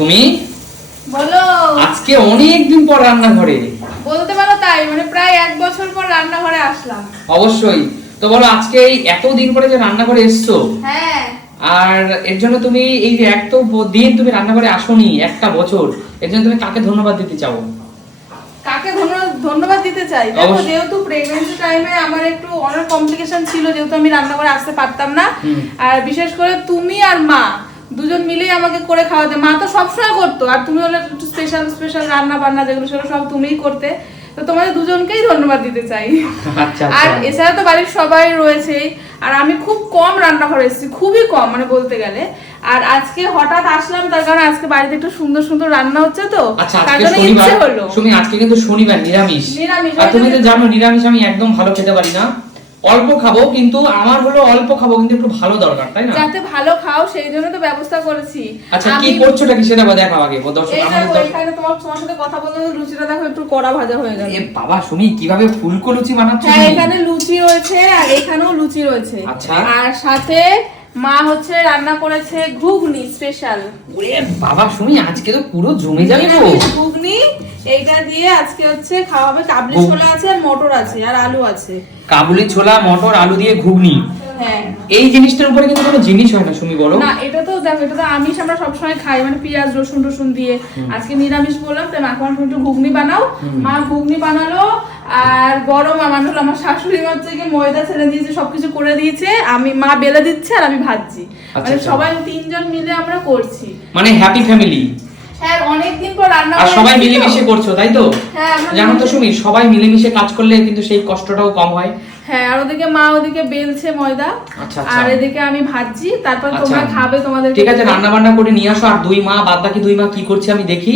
সুমি, বলো। আজকে অনেক দিন পর রান্নাঘরে। বলতে পারো তাই, মানে প্রায় 1 বছর পর রান্নাঘরে আসলাম। অবশ্যই। তো বলো, আজকে এই এতদিন পরে যে রান্নাঘরে এসছো, হ্যাঁ, আর এর জন্য তুমি এই যে এত দিন তুমি রান্নাঘরে আসোনি, একটা বছর, এর জন্য তুমি কাকে ধন্যবাদ দিতে চাও? কাকে ধন্যবাদ দিতে চাই? দেখো, যেহেতু প্রেগন্যান্সি টাইমে আমার একটু অনেক কমপ্লিকেশন ছিল, যেহেতু আমি রান্নাঘরে আসতে পারতাম না। আর বিশেষ করে তুমি আর মা দুজন মিলেই আমাকে করে খাওয়াতে। মা তো সবসময় করতো, আর তুমি হলে একটু স্পেশাল স্পেশাল রান্না বান্না যেগুলো সেগুলো সব তুমিই করতে। তো তোমাদের দুজনকেই ধন্যবাদ দিতে চাই। আচ্ছা। আর এছাড়া তো বাড়ির সবাই রয়েছেই। আর আমি খুব কম রান্নাঘরে এসেছি, খুবই কম মানে বলতে গেলে। আর আজকে হঠাৎ আসলাম, তার কারণে আজকে বাড়িতে একটু সুন্দর সুন্দর রান্না হচ্ছে, তো তার জন্য ইচ্ছে হলো। তুমি আজকে কিন্তু শনিবার, নিরামিষ। আর তুমি তো জানো নিরামিষ আমি একদম ভালো খেতে পারি না। অল্প খাবো, কিন্তু আমার হলো অল্প খাবো, কিন্তু একটু ভালো দরকার, তাই না? যাতে ভালো খাও সেই জন্য তো ব্যবস্থা করেছি। আচ্ছা, কি করছোটা কি সেটা দেখাও আগে দর্শক। এখানে তোমার সাথে কথা বলতে লুচিটা দেখো একটু কড়া ভাজা হয়ে গেল। এ বাবা, শুনি কিভাবে ফুলকো লুচি বানাচ্ছো? হ্যাঁ, এখানে লুচি রয়েছে আর এখানেও লুচি রয়েছে। আচ্ছা। আর সাথে মা হচ্ছে রান্না করেছে ঘুগনি স্পেশাল। ওরে বাবা, শুনি আজকে তো পুরো জমে যাবে গো ঘুগনি। এইটা দিয়ে আজকে হচ্ছে খাওয়া হবে। কাবলি ছোলা আছে আর মটর আছে আর আলু আছে। কাবুলি ছোলা, মটর, আলু দিয়ে ঘুগনি। হ্যাঁ, এই জিনিসটার উপরে কিন্তু কোনো জিনিস হয় না, শুনি বলো। না, এটা তো দেখো, এটা তো আমিষ, আমরা সবসময় খাই, মানে পেঁয়াজ রসুন টসুন দিয়ে। আজকে নিরামিষ বললাম, তাই মাকে আমার একটু ঘুগনি বানাও। মা ঘুগনি বানালো। আর বড় মা হলো আমার শাশুড়ি মা হচ্ছে কি ময়দা ছেড়ে দিয়েছে, সবকিছু করে দিয়েছে, আমি মা বেলে দিচ্ছে আর আমি ভাজছি। মানে সবাই তিনজন মিলে আমরা করছি, মানে হ্যাপি ফ্যামিলি। হ্যাঁ, অনেকদিন পর রান্না আর সবাই মিলেমিশে করছো, তাই তো? হ্যাঁ, জানো তো সুমি, সবাই মিলেমিশে কাজ করলে কিন্তু সেই কষ্টটাও কম হয়। হ্যাঁ, আর ওদিকে মা ওদিকে বেলছে ময়দা। আচ্ছা। আর এদিকে আমি ভাজছি, তারপর তোমরা খাবে তোমাদের। ঠিক আছে, রান্না বান্না করে নিয়ে আসো। আর দুই মা, বাদ বাকি দুই মা কি করছে আমি দেখি।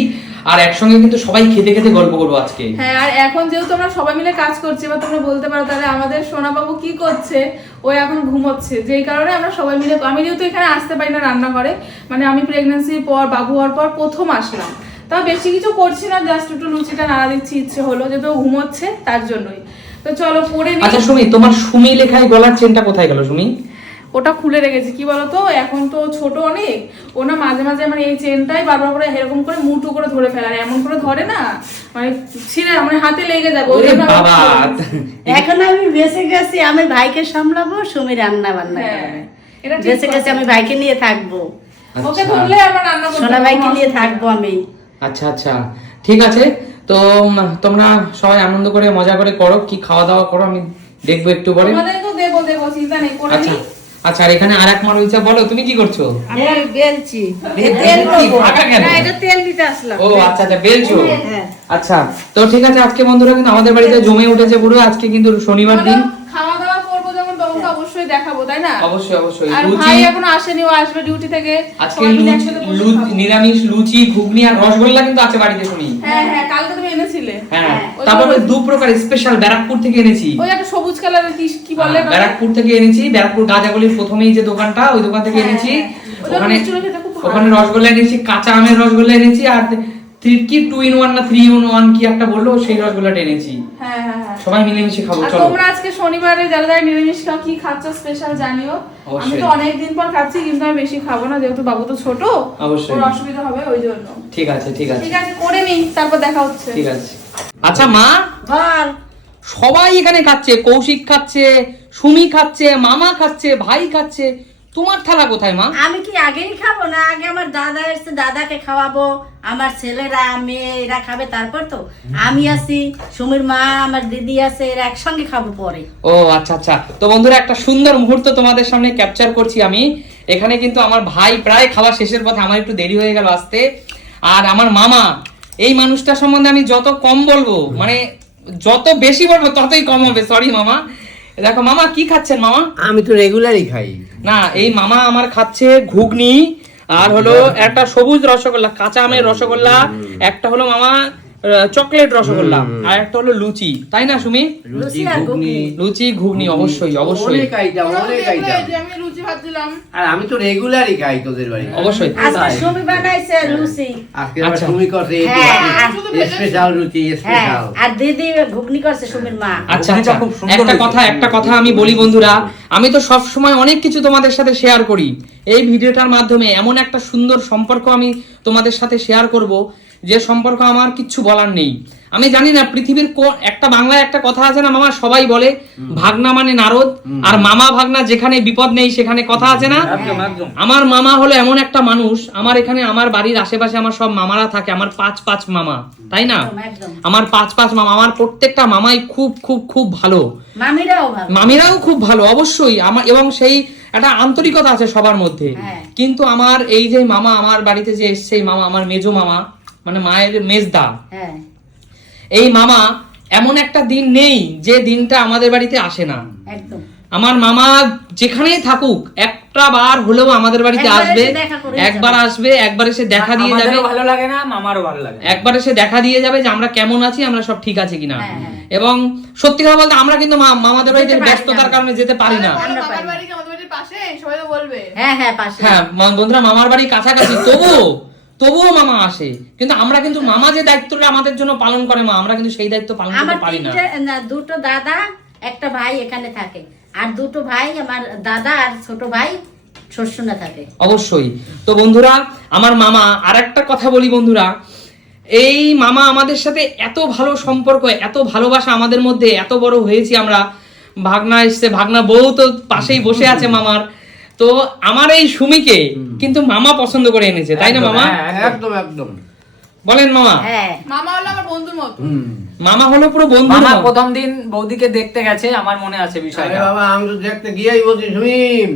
আর একসঙ্গে কিন্তু সবাই খেতে খেতে গল্প করবো আজকে। হ্যাঁ, আর এখন যেহেতু আমরা সবাই মিলে কাজ করছি, এবার তোমরা বলতে পারো তাহলে আমাদের সোনা বাবু কি করছে? ও এখন ঘুমোচ্ছে, যেই কারণে আমরা সবাই মিলে, আমি যেহেতু এখানে আসতে পারি না রান্নাঘরে, মানে আমি প্রেগন্যান্সির পর বাবু হওয়ার পর প্রথম আসলাম, তা বেশি কিছু করছি না, জাস্ট একটু লুচিটা নাড়া দিচ্ছি, ইচ্ছে হলো যেহেতু ও ঘুমোচ্ছে তার জন্যই। তো চলো পরে নিই। আচ্ছা সুমি, তোমার সুমি লেখায় গলার চেনটা কোথায় গেল সুমি? ওটা খুলে রেখেছি। কি বলতো, এখন তো ছোট অনেক, ও না মাঝে মাঝে মানে এই চেনটাই বারবার করে এরকম করে মুঠো করে ধরে ফেলে, আর এমন করে ধরে না মানে ছিঁড়ে মানে হাতে লেগে যাবে। বাবা, এখন আমি বেঁচে গেছি, আমি ভাইকে সামলাবো, সুমি রান্না বান্না করবে। এটা বেঁচে গেছি, আমি ভাইকে নিয়ে থাকবো, ওকে ধরলে আমার রান্না করতে সোনা ভাইকে নিয়ে থাকবো আমি। আচ্ছা, ঠিক আছে। তো তোমরা সবাই আনন্দ করে মজা করে করো, কি খাওয়া দাওয়া করো, আমি দেখবো একটু পরে। তোমাদেরকে দেবো, চিন্তা নেই, করে নিই। আচ্ছা, আর এখানে আরেক মা রয়েছে, বলো তুমি কি করছো? আমি বেলছি, তেল দেবো। না, এটা তেল দিতে আসলাম। ও আচ্ছা, বেলছো। হ্যাঁ। আচ্ছা, তো ঠিক আছে, আজকে বন্ধুরা কিন্তু আমাদের বাড়িতে জমে উঠেছে পুরো। আজকে কিন্তু শনিবার দিন, খাওয়া দাওয়া করবো যখন তখন তো অবশ্যই দেখাবো, তাই না? অবশ্যই। আর ভাই এখনো আসেনি, ও আসবে ডিউটি থেকে। আজকে নিরামিষ লুচি, ঘুগনি আর রসগোল্লা কিন্তু আছে বাড়িতে শুনি। হ্যাঁ, কালকে তুমি এনেছিলে। হ্যাঁ, তারপরে দু প্রকার স্পেশাল ব্যারাকপুর থেকে এনেছি। ওই একটা সবুজ কালারের কি বলে, ব্যারাকপুর থেকে এনেছি। ব্যারাকপুর গাজাগলির প্রথমেই যে দোকানটা, ওই দোকান থেকে এনেছি। ওখানে রসগোল্লা এনেছি, কাঁচা আমের রসগোল্লা এনেছি, আর কি 2 in 1 না 3 in 1 কি একটা বললো, সেই রসগোল্লাটা এনেছি। হ্যাঁ, সবাই মিলেমিশে খাবো। চলো, তোমরা আজকে শনিবারে যারা নিরামিষ খাও, কি খাচ্ছ স্পেশাল জানিও। আমি তো অনেকদিন পর খাচ্ছি, কিন্তু আমি বেশি খাবো না, যেহেতু বাবু তো ছোট, ওর অসুবিধা হবে ওই জন্য। ঠিক আছে, করে নিই, তারপর দেখা হচ্ছে। ঠিক আছে। আচ্ছা মা, বল। সবাই এখানে খাচ্ছে, কৌশিক খাচ্ছে, সুমি খাচ্ছে, মামা খাচ্ছে, ভাই খাচ্ছে, তোমার থালা কোথায় মা? আমি কি আগেই খাবো না? আগে আমার দাদা এসে, দাদাকে খাওয়াবো, আমার ছেলেরা মেয়ে এরা খাবে, তারপর তো আমি আছি, সুমির মা আমার দিদি আছে, এরা একসঙ্গে খাবো পরে। ও আচ্ছা। তো বন্ধুরা, একটা সুন্দর মুহূর্ত তোমাদের সামনে ক্যাপচার করছি আমি। এখানে কিন্তু আমার ভাই প্রায় খাওয়া শেষের পথে, আমার একটু দেরি হয়ে গেল আসতে। আর আমার মামা, এই মানুষটা সম্বন্ধে আমি যত কম বলবো, মানে যত বেশি বলবো ততই কম হবে। সরি মামা। দেখো মামা, কি খাচ্ছেন মামা? আমি তো রেগুলারই খাই না, এই মামা আমার খাচ্ছে ঘুগনি, আর হলো একটা সবুজ রসগোল্লা, কাঁচা আমের রসগোল্লা, একটা হলো মামা চকলেট রসগোল্লা, আর একটা হলো লুচি, তাই না সুমি? লুচি আর ঘুগনি। লুচি ঘুগনি, অবশ্যই অবশ্যই অনেক আইটেম, অনেক আইটেম। যে আমি লুচি ভাজছিলাম আর আমি তো রেগুলারই খাই তোদের বাড়ি। অবশ্যই। আজকে সুমি বানাইছে লুচি। আজকে আবার আচ্ছা। তুমি করছে হ্যাঁ, স্পেশাল রুচি, হ্যাঁ, স্পেশাল। আর দিদি ঘুগনি করছে সুমির মা। আচ্ছা ঘুগনিটা আচ্ছা, খুব সুন্দর একটা কথা আমি বলি বন্ধুরা, আমি তো সব সময় অনেক কিছু তোমাদের সাথে শেয়ার করি, এই ভিডিওটার মাধ্যমে এমন একটা সুন্দর সম্পর্ক আমি তোমাদের সাথে শেয়ার করব, যে সম্পর্ক আমার কিচ্ছু বলার নেই। আমি জানি না পৃথিবীর একটা বাংলায় একটা কথা আছে না মামা, সবাই বলে ভাগনা মানে নারদ, আর মামা ভাগনা যেখানে বিপদ নেই সেখানে কথা আছে না। একদম একদম। আমার মামা হলো এমন একটা মানুষ, আমার এখানে আমার বাড়ির আশেপাশে আমার সব মামারা থাকে, আমার পাঁচ মামা, তাই না? একদম, একদম। আমার পাঁচ মামা, আমার প্রত্যেকটা মামাই খুব খুব খুব ভালো, মামিরাও ভালো। মামিরাও খুব ভালো অবশ্যই আমার, এবং সেই একটা আন্তরিকতা আছে সবার মধ্যে। হ্যাঁ। কিন্তু আমার এই যে মামা আমার বাড়িতে যে এসছে, এই মামা আমার মেজো মামা, মানে মায়ের মেজদা, হ্যাঁ, এই মামা এমন একটা দিন নেই যে দিনটা আমাদের বাড়িতে আসে না। একদম। আমার মামা যেখানেই থাকুক একটা বার হলেও আমাদের বাড়িতে একবার আসবে, এসে দেখা করে একবার যাবে। আসবে, একবার এসে দেখা দিয়ে যাবে, আমাদেরও ভালো লাগে না, মামারও ভালো লাগে না। একবার এসে দেখা দিয়ে যাবে যে আমরা কেমন আছি, আমরা সব ঠিক আছে কিনা। হ্যাঁ, হ্যাঁ। এবং সত্যি কথা বলতে আমরা কিন্তু মামাদের বাড়িতে যেতে পারি ব্যস্ততার না। কারণে যেতে পারি না। বলো, আমরা মামার পারি না। বাড়ি কি আমাদের বাড়ির পাশে? সবাই তো বলবে। হ্যাঁ, হ্যাঁ, পাশে। হ্যাঁ বন্ধুরা, মামার বাড়ি কাছাকাছি, তবুও মামা আসে, কিন্তু আমরা কিন্তু মামা যে দায়িত্বটা আমাদের জন্য পালন করে মা, আমরা কিন্তু সেই দায়িত্ব পালন আমার করতে পারি না। দুটো দাদা, একটা ভাই এখানে থাকে, আর দুটো ভাই আমার দাদা আর ছোট ভাই শ্বশুরা থাকে। অবশ্যই। তো বন্ধুরা, আমার মামা, আর একটা কথা বলি বন্ধুরা, এই মামা আমাদের সাথে এত ভালো সম্পর্ক, এত ভালোবাসা আমাদের মধ্যে, এত বড় হয়েছি আমরা। ভাগনা এসছে, ভাগনা বউ তো পাশেই বসে আছে মামার। তো আমার এই সুমিকে কিন্তু মামা পছন্দ করে এনেছে, তাই না মামা? একদম একদম। বলেন মামা। হ্যাঁ, মামা হলো আমার বন্ধুর মতো। মামা হলো পুরো বন্ধু। মামা প্রথম দিন বৌদিকে দেখতে গেছে, আমার মনে আছে আরে বিষয়টা। বাবা, আমি তো দেখতে গিয়েই বলছি সুমিম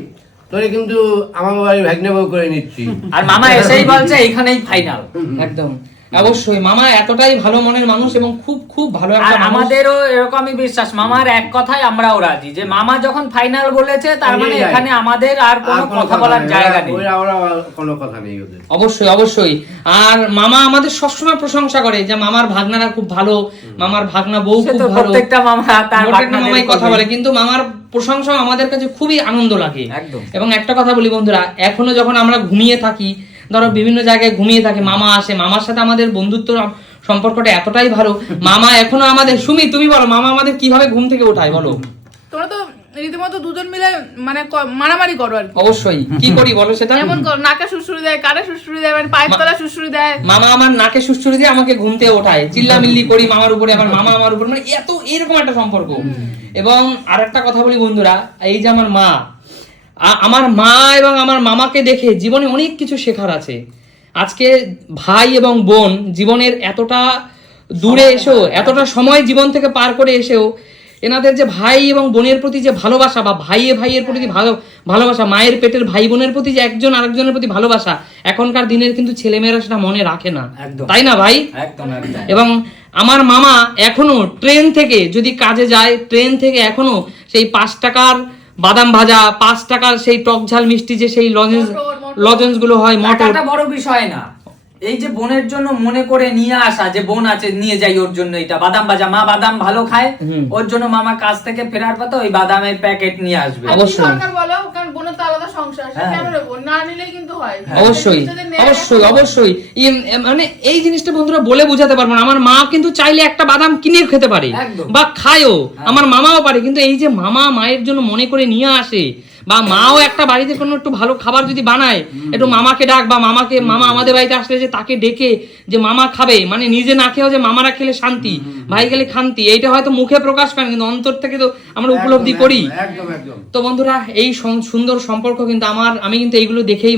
তোরে কিন্তু আমার বাড়ি ভাগ্নে বউ করে নিচ্ছি। আর মামা এসেই বলছে এইখানেই ফাইনাল। একদম অবশ্যই, মামা এতটাই ভালো মনের মানুষ এবং খুব খুব ভালো আর একটা মানুষ। আমাদেরও এরকমই বিশ্বাস, মামার এক কথায় আমরাও রাজি, যে মামা যখন ফাইনাল বলেছে তার মানে এটাই। এখানে আমাদের আর কোনো কথা বলার জায়গা নেই। ওরা কোনো কথা নেই ওদের। অবশ্যই অবশ্যই। আর মামা আমাদের সবসময় প্রশংসা করে যে মামার ভাগনারা খুব ভালো, মামার ভাগনা বউ সে খুব তো ভালো, প্রত্যেকটা মামা তার প্রত্যেকটা মামাই কথা ভাগনাদের বলে, কিন্তু মামার প্রশংসা আমাদের কাছে খুবই আনন্দ লাগে। একদম। এবং একটা কথা বলি বন্ধুরা, এখনো যখন আমরা ঘুমিয়ে থাকি, ধরো বিভিন্ন জায়গায় ঘুমিয়ে থাকে, মামা আসে, মামার সাথে আমাদের বন্ধুত্ব সম্পর্কটা এতটাই ভালো, মামা এখনো আমাদের, সুমি তুমি বলো মামা আমাদের কিভাবে ঘুম থেকে ওঠায় বলো? তোমরা তো রীতিমতো দুজন মিলে মানে মারামারি করো আর কি। অবশ্যই, কি করি বলো সেটা? যেমন করো, নাকে সুড়সুড়ি দেয়, কানে সুড়সুড়ি দেয়, মানে পায়ের তলা সুড়সুড়ি দেয়। মামা আমার নাকে সুস্থুরি দিয়ে আমাকে ঘুম থেকে ওঠায়, চিল্লামিল্লি করি মামার উপরে, আবার মামা আমার উপরে, মানে এত এরকম একটা সম্পর্ক। এবং আর একটা কথা বলি বন্ধুরা, এই যে আমার মা, আমার মা এবং আমার মামাকে দেখে জীবনে অনেক কিছু শেখার আছে। আজকে ভাই এবং বোন জীবনের এতটা দূরে এসেও, এতটা সময় জীবন থেকে পার করে এসেও, এনাদের যে ভাই এবং বোনের প্রতি যে ভালোবাসা, বা ভাইয়ের প্রতি ভালোবাসা, মায়ের পেটের ভাই বোনের প্রতি যে একজন আরেকজনের প্রতি ভালোবাসা, এখনকার দিনের কিন্তু ছেলেমেয়েরা সেটা মনে রাখে না, একদম। তাই না ভাই? একদম একদম। এবং আমার মামা এখনো ট্রেন থেকে যদি কাজে যায়, ট্রেন থেকে এখনো সেই 5 টাকার বাদাম ভাজা, 5 টাকার সেই টক ঝাল মিষ্টি যে সেই লজেন্স গুলো হয়, মটর, টাকাটা বড় বিষয় না, এই যে বোনের জন্য মনে করে নিয়ে আসা, যে বোন আছে নিয়ে যাই ওর জন্য এটা বাদাম ভাজা, মা বাদাম ভালো খায়, ওর জন্য মামা কাজ থেকে ফেরার পথে ওই বাদামের প্যাকেট নিয়ে আসবে। আর কি অবশ্যই। দরকার বলো, কারণ বোনের তো আলাদা সংসার, সে কেন নেবো? না নিলেই কিন্তু হয়। অবশ্যই যদি নেয়, অবশ্যই অবশ্যই। মানে এই জিনিসটা বন্ধুরা বলে বোঝাতে পারবো না। আমার মা কিন্তু চাইলে একটা বাদাম কিনে খেতে পারে একদম। বা খায়ও, আমার মামাও পারে, কিন্তু এই যে মামা মায়ের জন্য মনে করে নিয়ে আসে, বা মাও একটা বাড়িতে কোনো একটু ভালো খাবার যদি বানায়, একটু মামাকে ডাক, বা মামা আমাদের বাড়িতে আসলে যে তাকে ডেকে যে মামা খাবে, মানে নিজে না খেয়েও যে মামারা খেলে শান্তি, ভাই গেলে শান্তি, এইটা হয়তো মুখে প্রকাশ করেন কিন্তু অন্তর থেকে তো আমরা উপলব্ধি করি। একদম একদম। তো বন্ধুরা, এই সুন্দর সম্পর্ক কিন্তু আমি কিন্তু এইগুলো দেখেই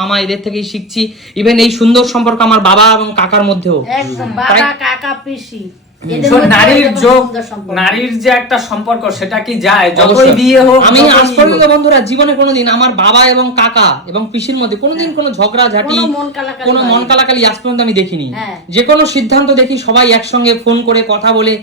মামা এদের থেকেই শিখছি। ইভেন এই সুন্দর সম্পর্ক আমার বাবা এবং কাকার মধ্যেও। একদম। বাবা, কাকা, পিসি, এদের শোন, মধ্যে নারীর এরকম যোগ, সুন্দর সম্পর্ক। নারীর যে একটা সম্পর্ক, সেটা কি যায় যতই অবশ্যই। বিয়ে হোক, আমি যতই আজ ই পর্যন্ত হোক। বন্ধুরা জীবনে কোনোদিন আমার বাবা এবং কাকা এবং পিসির মধ্যে কোনোদিন কোনো ঝগড়া ঝাঁটি, কোনো মন কালাকালি কোনো মন হয়নি। কালাকালি আজ পর্যন্ত আমি দেখিনি। হ্যাঁ। যে কোনো সিদ্ধান্ত দেখি সবাই একসঙ্গে ফোন করে কথা বলে,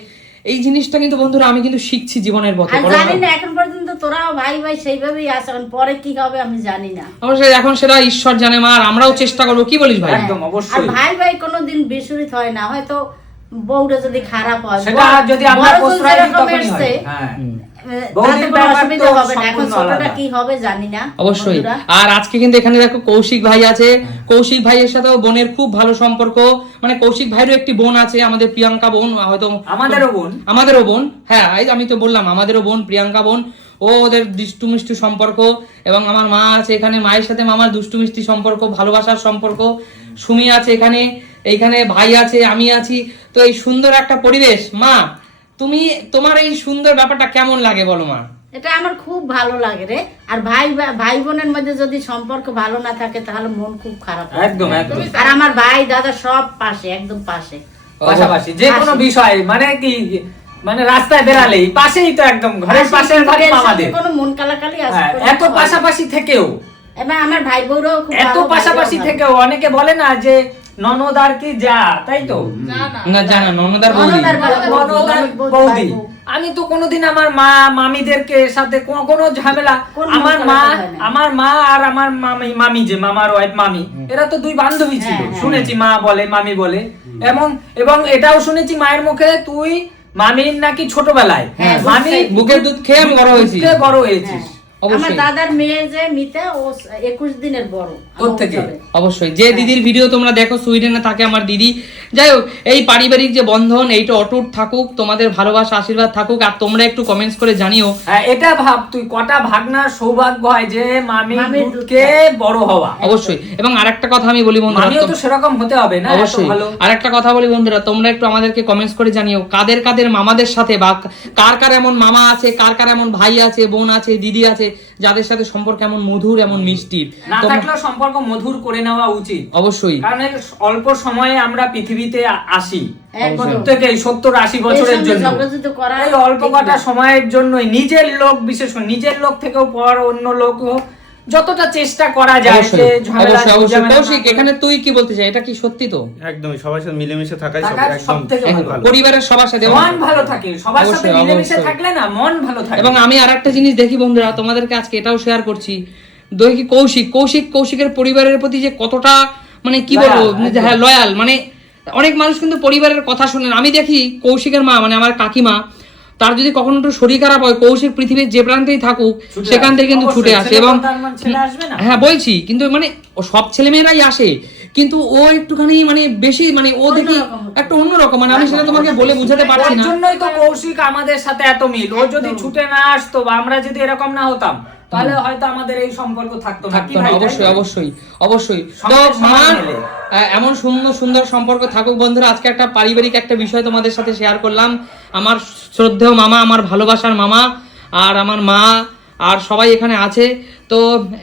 এই জিনিসটা কিন্তু বন্ধুরা আমি কিন্তু শিখছি জীবনের পথে। আর জানি না এখন পর্যন্ত তোরাও ভাই ভাই সেইভাবেই আছেন, পরে কি হবে আমি জানি না। অবশ্যই এখন সেটা ঈশ্বর জানে মা, আর আমরাও চেষ্টা করবো, কি বলিস ভাই? একদম আর অবশ্যই। ভাই ভাই কোনোদিন বিশুরিত হয় না, হয়তো বউটা যদি খারাপ হয়, সেটা যদি আমরা বড় প্রশ্রয় দিই যেরকম তখনই এসছে, হয়। হ্যাঁ তাতে বৌদির কোনো ব্যাপার অসুবিধা তো হবে না। এখন সম্পূর্ণ ছোটটা আলাদা। কি হবে জানি না। অবশ্যই। বন্ধুরা, আর আজকে কিন্তু এখানে দেখো কৌশিক ভাই আছে, কৌশিক ভাইয়ের সাথেও বোনের খুব ভালো সম্পর্ক, মানে কৌশিক ভাইয়েরও একটি বোন আছে, আমাদের প্রিয়াঙ্কা বোন, হয়তো আমাদেরও বোন, হ্যাঁ এই আমি তো বললাম আমাদেরও বোন প্রিয়াঙ্কা বোন, ও ওদের দুষ্টু মিষ্টি সম্পর্ক, এবং আমার মা আছে এখানে, মায়ের সাথে মামার দুষ্টু মিষ্টি সম্পর্ক, ভালোবাসার সম্পর্ক, সুমি আছে এখানে, এইখানে ভাই আছে, আমি আছি, তো এই সুন্দর একটা পরিবেশ। মা তুমি তোমার এই সুন্দর ব্যাপারটা কেমন লাগে বলো মা? এটা আমার খুব ভালো লাগে রে। আর ভাই বোনের মধ্যে যদি সম্পর্ক ভালো না থাকে তাহলে মন খুব খারাপ হয়। একদম একদম। আর আমার ভাই দাদা সব পাশে, একদম পাশে। পাশাপাশি যে কোনো বিষয়, মানে কি, মানে রাস্তায় বেরালেই পাশেই তো, একদম ঘরের পাশের বাড়ি আমাদের। কোনো মন কালাকালি আছে? হ্যাঁ, এত পাশাপাশি থেকেও, এবার আমার ভাই বউরাও খুব এত ভালো, পাশাপাশি ভাইরাও থেকেও অনেকে বলে না যে ননদ আর কি যা, তাই তো? না জানা ননদার ভালো। বৌদি। ননদ আর ননদ আর বৌদি। আমি তো কোনোদিন আমার মা মামিদেরকে সাথে কোনো ঝামেলা, কোনো আমার মা ঝামেলা হয় না। আমার মা আর আমার মামি যে মামার ওয়াইফ মামি, এরা তো দুই বান্ধবী ছিল। হ্যাঁ, হ্যাঁ। শুনেছি মা বলে, মামি বলে, এবং এটাও শুনেছি মায়ের মুখে, তুই মামির নাকি ছোটবেলায় হ্যাঁ, মামি বুকের দুধ খেয়ে আমি বড় হয়েছি। খেয়ে বড় হয়েছিস। হ্যাঁ। আমার অবশ্যই দাদার মেয়ে যে মিতা, ও 21 দিনের বড় তোর থেকে? অবশ্যই। যে দিদির ভিডিও তোমরা দেখো সুইডেনে থাকে আমার দিদি, যাই হোক এই পারিবারিক যে বন্ধন এইটা অটুট থাকুক, তোমাদের ভালোবাসা আশীর্বাদ থাকুক, আর তোমরা একটু কমেন্টস করে জানিও। হ্যাঁ, এটা ভাব তুই কটা ভাগনার সৌভাগ্য হয় যে মামির মামির দুধকে বড় হওয়া। অবশ্যই। এবং আরেকটা কথা আমি বলি বন্ধুরা, মামিও তো সেরকম হতে হবে না, এত অবশ্যই ভালো। আরেকটা কথা বলি বন্ধুরা, তোমরা একটু আমাদেরকে কমেন্টস করে জানিও কাদের কাদের মামাদের সাথে, বা কার কার এমন মামা আছে, কার কার এমন ভাই আছে, বোন আছে, দিদি আছে, যাদের সাথে সম্পর্ক এমন মধুর, এমন মিষ্টি। না থাকলেও সম্পর্ক মধুর করে নেওয়া উচিত। অবশ্যই। কারণ এই অল্প সময়ে আমরা পৃথিবীতে আসি, একদম। প্রত্যেকে 70-80 বছরের এর সঙ্গে জন্য। ঝগড়াঝাটি করা এই অল্প ঠিক কটা না। সময়ের জন্যই নিজের লোক, বিশেষ করে নিজের লোক থেকেও পর অন্য লোক যতটা চেষ্টা করা যায় যে ঝামেলা অবশ্যই। কৌশিক, এখানে তুই কি বলতে চাই, এটা কি সত্যি? তো একদমই সবার সাথে মিলেমিশে থাকাই থাকা একদম সবথেকে ভালো। পরিবারের সবার সাথে মন ভালো থাকে, সবার সাথে অবশ্যই, মিলেমিশে অবশ্যই। থাকলে না মন ভালো থাকে। এবং আমি আরেকটা জিনিস দেখি বন্ধুরা, তোমাদেরকে আজকে এটাও শেয়ার করছি, দেখি কৌশিকের পরিবারের প্রতি যে কতটা, মানে কি বলবো, একদম। হ্যাঁ লয়াল, মানে অনেক মানুষ কিন্তু পরিবারের কথা শোনেন। আমি দেখি কৌশিকের মা, মানে আমার কাকিমা, তার যদি কখনো একটু শরীর খারাপ হয়, কৌশিক পৃথিবীর যে প্রান্তেই থাকুক সেখান থেকে কিন্তু ছুটে আসে। এবং হ্যাঁ বলছি, কিন্তু মানে সব ছেলেমেয়েরাই আসে, কিন্তু ও একটুখানি মানে বেশি, মানে ও দেখি একটা অন্যরকম, মানে আমি সেটা তোমাকে বলে বুঝাতে পারছি না। ওর জন্যই তো কৌশিক আমাদের সাথে এত মিল। ও যদি ছুটে না আসতো বা আমরা যদি এরকম না হতাম, তাহলে হয়তো আমাদের এই সম্পর্ক থাকতো না। কি ভাই? অবশ্যই। তো সমাজের সমাজ মামার মিলে। এমন সুন্দর সুন্দর সম্পর্ক থাকুক বন্ধুরা। আজকে একটা পারিবারিক একটা বিষয় তোমাদের সাথে শেয়ার করলাম। আমার শ্রদ্ধেয় মামা, আমার ভালোবাসার মামা, আর আমার মা, আর সবাই এখানে আছে। তো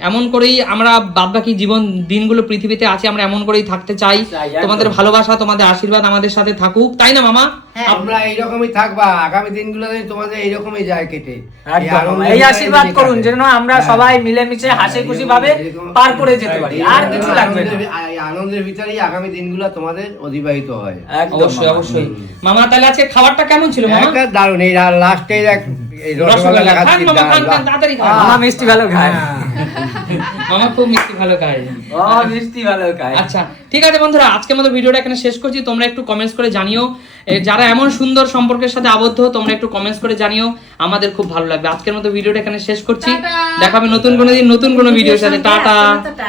এমন করেই আমরা বাদবাকি জীবন দিনগুলো পৃথিবীতে আছি, আমরা এমন করেই থাকতে চাই। একদম। তোমাদের ভালোবাসা, তোমাদের আশীর্বাদ আমাদের সাথে থাকুক, তাই না মামা? হ্যাঁ। আমরা এইরকমই থাকবা, আগামী দিনগুলোতে তোমাদের এইরকমই যায় কেটে। একদম। এই আশীর্বাদ করুন যেন আমরা সবাই মিলেমিশে হাসি খুশি ভাবে পার করে যেতে পারি, আর কিছু লাগবে না। এই আনন্দের ভিতরেই আগামী দিনগুলো তোমাদের অতিবাহিত হয়। একদম অবশ্যই। মামা তাহলে আজকে খাবারটা কেমন ছিল মামা? একটা দারুণ, এই লাস্টে এই রসগোল্লা রসগোল্লা খান খাচ্ছি, মামা, খান, ডাল, তাড়াতাড়ি খান। মামা মিষ্টি ভালো খায়। মামা খুব মিষ্টি ভালো খায়। ও মিষ্টি ভালো খায়। আচ্ছা ঠিক আছে বন্ধুরা, আজকের মতো ভিডিওটা এখানে শেষ করছি। তোমরা একটু কমেন্টস করে জানিও, যারা এমন সুন্দর সম্পর্কের সাথে আবদ্ধ, তোমরা একটু কমেন্টস করে জানিও, আমাদের খুব ভালো লাগবে। আজকের মতো ভিডিওটা এখানে শেষ করছি। টাটা। দেখাবে নতুন কোনো দিন নতুন কোনো ভিডিওর সাথে। টাটা। টাটা।